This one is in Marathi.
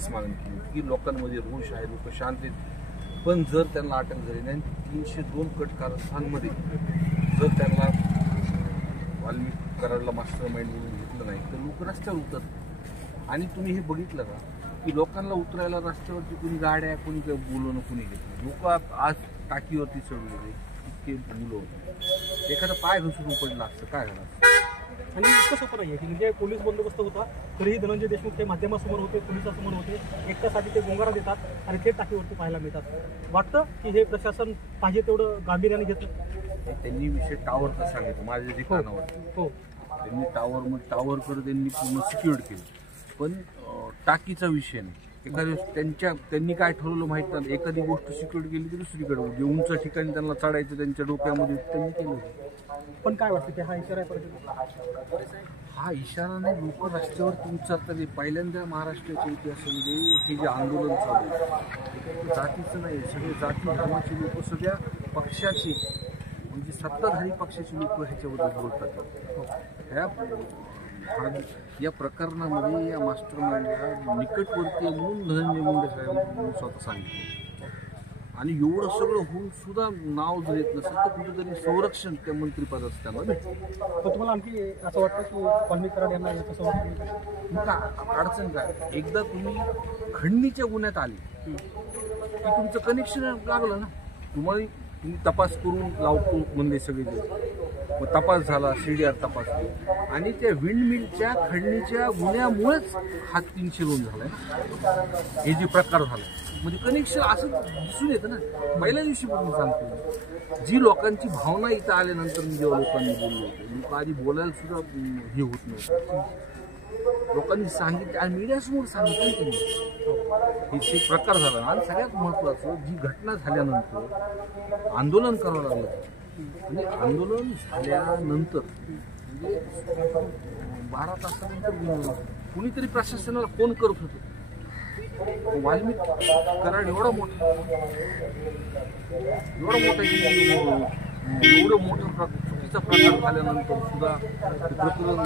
हीच मागणी केली की लोकांमध्ये रोष आहे, लोक शांत आहेत. पण जर त्यांना अटक झाली नाही, 302 कट कारस्थानमध्ये जर त्यांना वाल्मिक कराडला मास्टर माइंड म्हणून घेतलं नाही तर लोक रस्त्यावर उतरतात. आणि तुम्ही हे बघितलं का की लोकांना उतरायला रस्त्यावरती कोणी गाड्या, कोणी बोलवणं, कोणी घेतलं. लोक आज टाकीवरती चढलेले इतके मुलं होते, एखादा पाय घसरून पडला असतं काय झालं असतं. आणि इतकं सोपं नाही आहे की म्हणजे पोलीस बंदोबस्त होता तरीही धनंजय देशमुख ते माध्यमासमोर होते, पोलिसांसमोर होते, एकट्यासाठी ते गोंगारा देतात आणि ते टाकीवरती पाहायला मिळतात. वाटतं की हे प्रशासन पाहिजे तेवढं गांभीर्याने घेतलं. त्यांनी विषय टावरचा सांगितलं माझ्या जे कानावर. हो, त्यांनी टावरकडे त्यांनी पूर्ण सिक्युअर्ड केलं. पण टाकीचा विषय नाही. एखाद्या त्यांनी काय ठरवलं माहित नाही, एखादी गोष्ट सिक्युअर्ड केली की दुसरीकडे जे उंच ठिकाणी त्यांना चढायचं त्यांच्या डोक्यामध्ये त्यांनी केलं. पण काय वाटतं की हा इशारा आहे? हा इशारा नाही, लोक रस्त्यावरती उतरतात. पहिल्यांदा महाराष्ट्राच्या इतिहासामध्ये हे जे आंदोलन चालू आहे जातीचं नाही, सगळे जाती धर्माचे लोक, सगळ्या पक्षाचे म्हणजे सत्ताधारी पक्षाचे लोक ह्याच्याबद्दल बोलतात. या प्रकरणामध्ये या मास्टर माइंडला निकटवर्ती म्हणून धनंजय मुंडे साहेबांनी स्वतः सांगितलं. आणि एवढं सगळं होऊन सुद्धा नाव जर येत नसेल तर कुठेतरी संरक्षण त्या मंत्रिपदाचं त्यांना भेटतं. तर तुम्हाला आणखी असं वाटतं की वाल्मिक कराड यांना याचं संरक्षण? मग का अडचण काय, एकदा तुम्ही खंडणीच्या गुन्ह्यात आले की तुमचं कनेक्शन लागलं ना. तुम्ही तपास करून लावतो म्हणजे सगळे मग तपास झाला, CDR तपास आणि त्या विंडमिलच्या खंडणीच्या गुन्ह्यामुळेच हा 302 झालाय. हे जे प्रकार झाला म्हणजे कनेक्शन असं दिसून येतं ना. पहिल्या दिवशी पण सांगतो, जी लोकांची भावना इथं आल्यानंतर जेव्हा लोकांनी बोललो होतो, लोक आधी बोलायला सुद्धा हे होत नव्हतं. लोकांनी सांगितलं आणि मीडियासमोर सांगितलं की हे प्रकार झाला. आणि सगळ्यात महत्त्वाचं, जी घटना झाल्यानंतर आंदोलन करावं लागलं. म्हणजे आंदोलन झाल्यानंतर म्हणजे 12 तासानंतर कुणीतरी प्रशासनाला फोन करत होतं. वाल्मिक कराड एवढं मोठं चुकीचा प्रकार झाल्यानंतर सुद्धा प्रकरण